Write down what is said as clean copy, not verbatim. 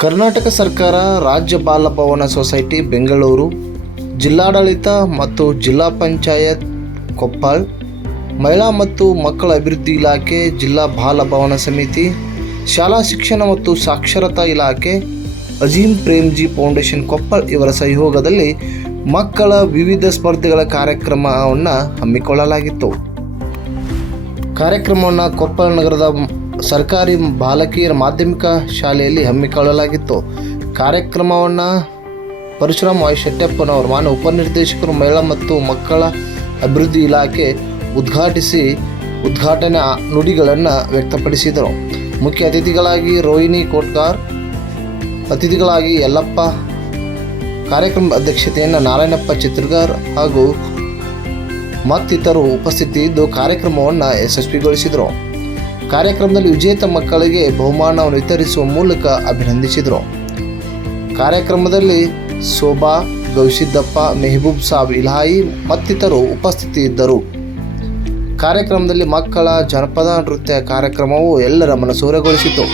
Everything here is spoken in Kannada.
ಕರ್ನಾಟಕ ಸರ್ಕಾರ, ರಾಜ್ಯ ಬಾಲಭವನ ಸೊಸೈಟಿ ಬೆಂಗಳೂರು, ಜಿಲ್ಲಾಡಳಿತ ಮತ್ತು ಜಿಲ್ಲಾ ಪಂಚಾಯತ್ ಕೊಪ್ಪಳ, ಮಹಿಳಾ ಮತ್ತು ಮಕ್ಕಳ ಅಭಿವೃದ್ಧಿ ಇಲಾಖೆ, ಜಿಲ್ಲಾ ಬಾಲಭವನ ಸಮಿತಿ, ಶಾಲಾ ಶಿಕ್ಷಣ ಮತ್ತು ಸಾಕ್ಷರತಾ ಇಲಾಖೆ, ಅಜೀಂ ಪ್ರೇಮ್ಜಿ ಫೌಂಡೇಶನ್ ಕೊಪ್ಪಳ ಇವರ ಸಹಯೋಗದಲ್ಲಿ ಮಕ್ಕಳ ವಿವಿಧ ಸ್ಪರ್ಧೆಗಳ ಕಾರ್ಯಕ್ರಮವನ್ನು ಹಮ್ಮಿಕೊಳ್ಳಲಾಗಿತ್ತು. ಕಾರ್ಯಕ್ರಮವನ್ನು ಕೊಪ್ಪಳ ನಗರದ ಸರ್ಕಾರಿ ಬಾಲಕಿಯರ ಮಾಧ್ಯಮಿಕ ಶಾಲೆಯಲ್ಲಿ ಹಮ್ಮಿಕೊಳ್ಳಲಾಗಿತ್ತು. ಕಾರ್ಯಕ್ರಮವನ್ನು ಪರಶುರಾಮ್ ವೈ ಶೆಟ್ಟಪ್ಪನವರು ಮಾನ್ಯ ಉಪನಿರ್ದೇಶಕರು ಮಹಿಳಾ ಮತ್ತು ಮಕ್ಕಳ ಅಭಿವೃದ್ಧಿ ಇಲಾಖೆ ಉದ್ಘಾಟನಾ ನುಡಿಗಳನ್ನು ವ್ಯಕ್ತಪಡಿಸಿದರು. ಮುಖ್ಯ ಅತಿಥಿಗಳಾಗಿ ರೋಹಿಣಿ ಕೋಟ್ಕಾರ್, ಅತಿಥಿಗಳಾಗಿ ಯಲ್ಲಪ್ಪ, ಕಾರ್ಯಕ್ರಮದ ಅಧ್ಯಕ್ಷತೆಯನ್ನು ನಾರಾಯಣಪ್ಪ ಚಿತ್ರಗಾರ್ ಹಾಗೂ ಮತ್ತಿತರರು ಉಪಸ್ಥಿತಿಯಿದ್ದು ಕಾರ್ಯಕ್ರಮವನ್ನು ಯಶಸ್ವಿಗೊಳಿಸಿದರು. ಕಾರ್ಯಕ್ರಮದಲ್ಲಿ ವಿಜೇತ ಮಕ್ಕಳಿಗೆ ಬಹುಮಾನವನ್ನು ವಿತರಿಸುವ ಮೂಲಕ ಅಭಿನಂದಿಸಿದರು. ಕಾರ್ಯಕ್ರಮದಲ್ಲಿ ಶೋಭಾ, ಗವಿಸಿದ್ದಪ್ಪ, ಮೆಹಬೂಬ್ ಸಾಬ್ ಇಲಾಹಿ ಮತ್ತಿತರರು ಉಪಸ್ಥಿತಿಯಿದ್ದರು. ಕಾರ್ಯಕ್ರಮದಲ್ಲಿ ಮಕ್ಕಳ ಜನಪದ ನೃತ್ಯ ಕಾರ್ಯಕ್ರಮವು ಎಲ್ಲರ ಮನಸೂರೆಗೊಳಿಸಿತು.